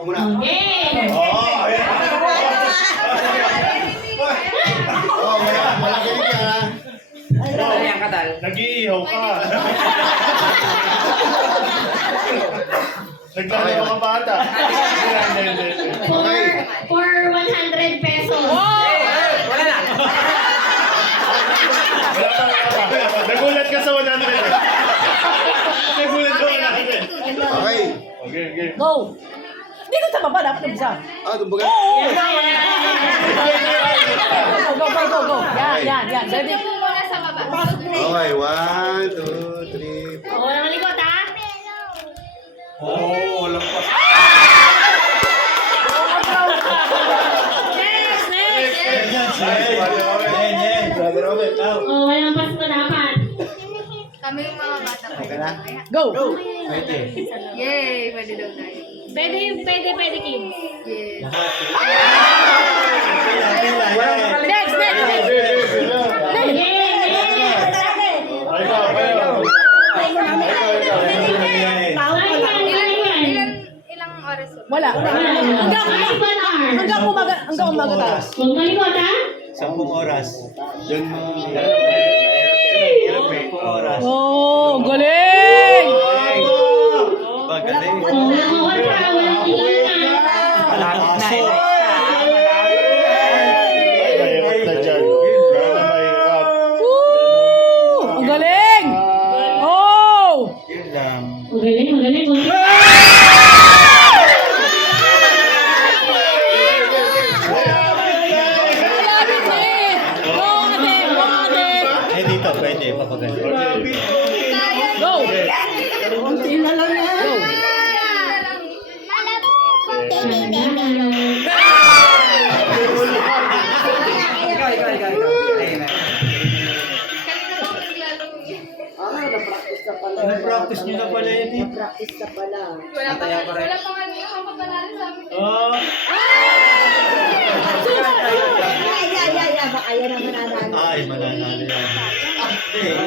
Ako muna. Okay. Malakinig ka ha. Nag-iihaw ka. Naglalaro ka bata. For 100 pesos. Wala na. Nagulat ka sa 100. Nagulat sa 100. Okay. Okay. Go! Hindi ko sa baba, dapat nabisa. Dumbagan. Oo! Go. Yan. Ready? Muna sa baba. Okay, 1, 2, 3. Oo, naman likod ha. Walang pa. Next. Brother Robert. Oo, walang pas pa dapat. Kami yung mga bata pa. Okay na? Go! Yay! Pwede daw tayo. Pwede, Kim. Yay! Next! Ilang oras yun? Wala. Hanggang umaga tayo. Huwag malikot ha. 10 oras. Yan mo. 10 oras. Oh, galing! Magaling. Walang oras, walang tingin na. Malapit na. Mahirap na dyan. Mahirap. Woo! Ang galing! Oh! Yun lang. Magaling. Dito, pwede. Papagaling. Go! Konti na lang yan. Go! Ikaw. Nag-practice nyo na pala yun eh. Wala pa nga niyo ang papanalo sa amin. Oh. Baka yan ang mananalo. Ay, mananalo yan. Okay.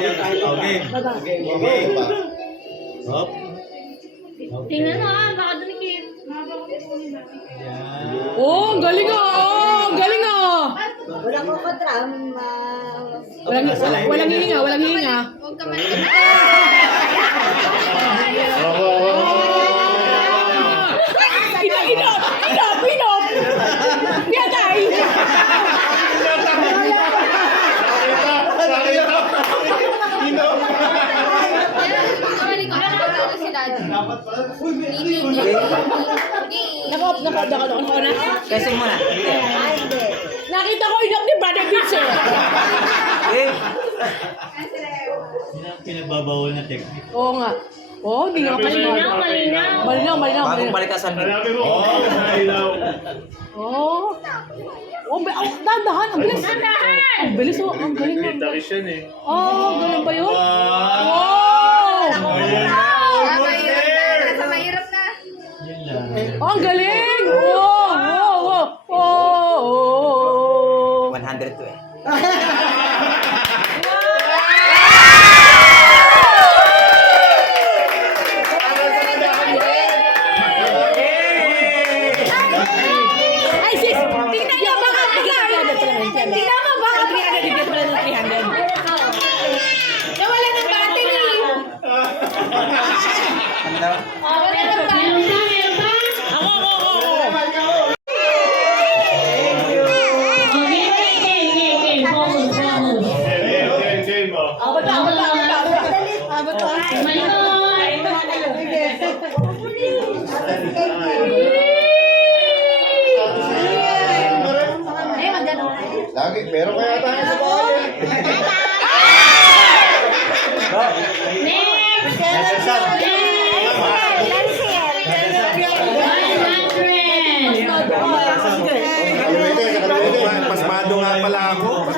Hop. Tingnan mo ha, baka dumikit. Yan. Oh, ang galing ah! Ang galing ah! Walang hihinga. Huwag ka malikot. Inop! Piatay! Kamalikot. Pagkalo si Daddy. Nakop na. Kasi muna. Nakita ko inop ni Brother Vince eh. Yan ang pinagbabawal na technique. Oo nga. Oh, hindi nga Malinaw. Malinaw. Bagong palikasan. Hanapin mo. Nailaw. Oh. Dahan. Ang bilis. Ang bilis oh. Ang galing mo. Takis yan eh. Oh, ganun ba yun? Wow! Nasa mahirap na. Yun lang. Oh, ang galing! Oh! 100 to eh. Ay, sis! Tingnan niyo, baka 300. Tingnan mo, baka 300. Bigyan pala ng 300. Nawala ng battery! Meron pa. Ako! Okay. Focus. Game mo. Abot. Malikot. Lagi, pero kaya tayo sa bahay. Pasmado nga pala ako.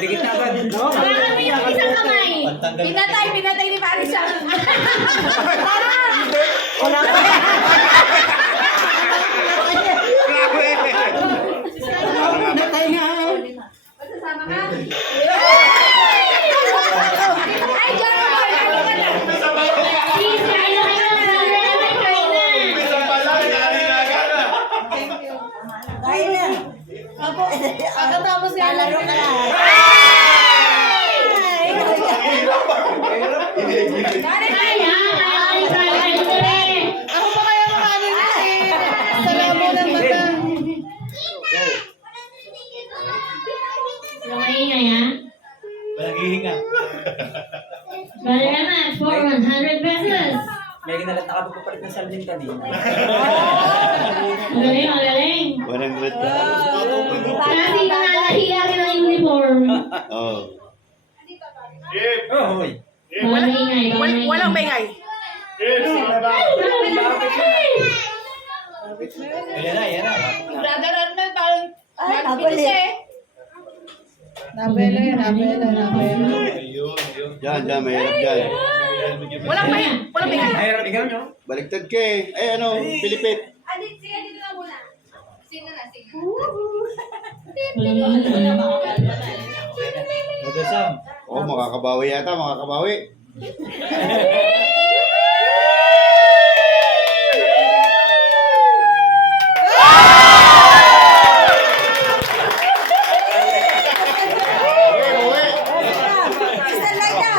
Dikit na agad. Bakit may isang kamay? Pinatay ni Marisa. Masasama ka? Ay, John! Please, kain na. Pagkatapos yan. Lalaro ka na. Ako pa kaya makano niya sa labo ng mata. Maingay ha? Naghihinga. Bali naman, for 100 pesos. May ginalat na kapagpapalit ng sardin kanina. Magaling, magaling. 100 Kasi nakakahiya rin ang uniform. Oh. Game. Oh, hoy. Walang ingay, Walang maingay. Game. Yan na. Brother Arnold, parang Ay, nagpinis eh. Nabela yan, nabela. Diyan, mahirap dyan. Walang maingay. Mahirap ikaw nyo. Baliktad ka eh. Ay, ano, Pilipit. Sige, dito na muna. Sino na, sige. Walang ingay. Magasam. Oh, makakabawi yata, makakabawi. Okay, uwi. Isa lang na.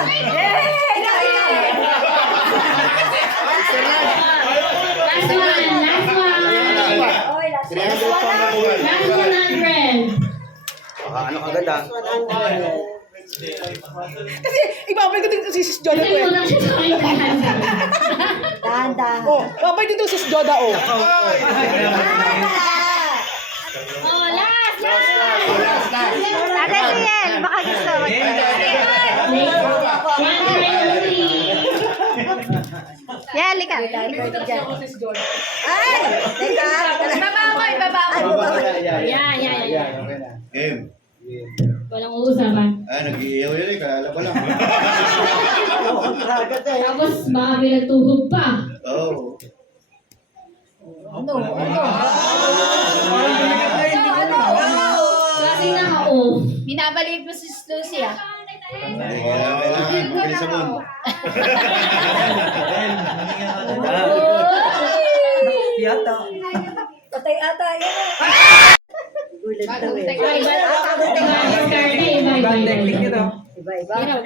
Last one. 300 pa makuha. Last 100. Ano kagad ah. Kasi ibabalik ko dito si Sis Joda Kasi ko eh. kulang siya sa kaintahan. Oh, babalik dito si Sis Joda oh. Oh, last. Tatay Riel, baka gusto. Yeah, lika. Ay, teka. Ibaba ko. Yeah. Game. Walang uusapan. Ah, nag-iiyaw yun eh, kaya alam lang. Tapos baka may nagtuhog pa. Oh. Kasi naka-off. Binabaliit mo si Lucy ah. Kailangan may sabon. Piyata. Patay ata yun. Bagong teka. Ibang technique nyo to. Iba-iba. Ayan,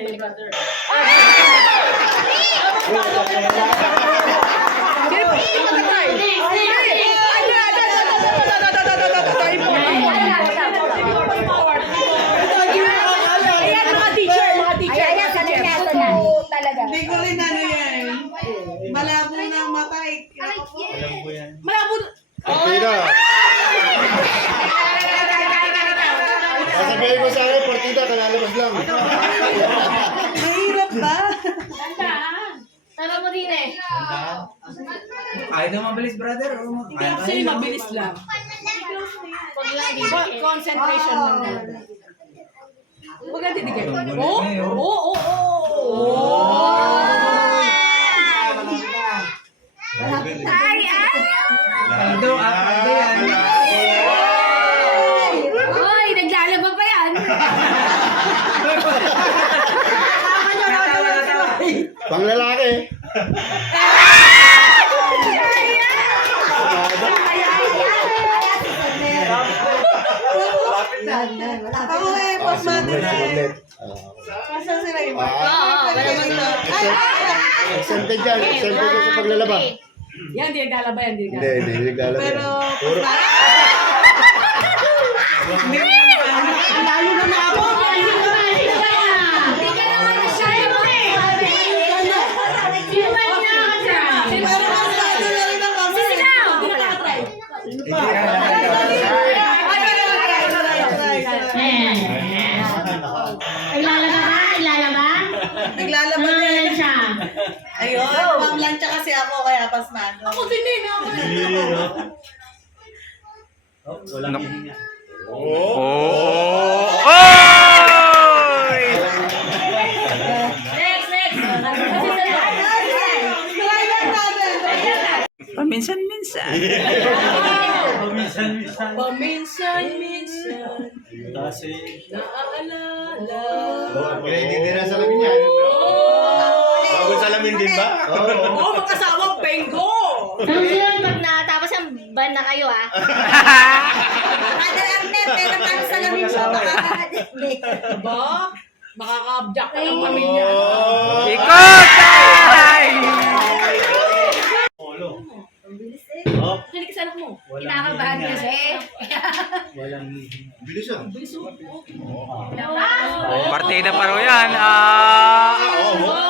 mga teacher. Ayan, talaga. Hindi ko rin ano yan. Malabo na ang mata eh. Alam ko yan. Malabo. Partida. Sasabihin mo sa akin, partida, kalalabas lang. Mahirap ba? Tama mo din eh. Kahit na mabilis, brother. Kasi mabilis lang. Pag lang dito. Concentration lang. Huwag natin digay. Oo. Aldo yan. Hoy, naglalaba pa yan. Pang lalaki. Ako eh, pasmado na eh. Pasan sila yung Exempted yan, exempted yan sa paglalaba. Yan, hindi naglalaba yan. Hindi Hindi, naglalaba. Pero, Puro. Ang layo na na ako. Hindi ka naman masyado eh. Sino ba yung nakakatry? pero pasmado na rin ang kami. Ilalaba? Naglalaba Ano na lang siya? Ayun, pang-lancha kasi ako kaya pasmado. Ako din eh. Oh, walang hihinga. Paminsan-minsan. Paminsan-minsan. Paminsan-minsan. Kasi, Naaalala. Ready din na sa lamin yan. Bagong salamin din ba? Oo. Oo, mag-asawang Bengo. Tapos yun, pag natapos ang ban na kayo ah. Brother Arnett, meron tayo sa lamin mo. Ba? Makaka-abject ka ng pamilya. Ikot! Ay! Polo. Oh, Kinig sa anak mo. Kinakabahan kasi. walang Bilis ah. Partida pa ro yan. Ah! Oo.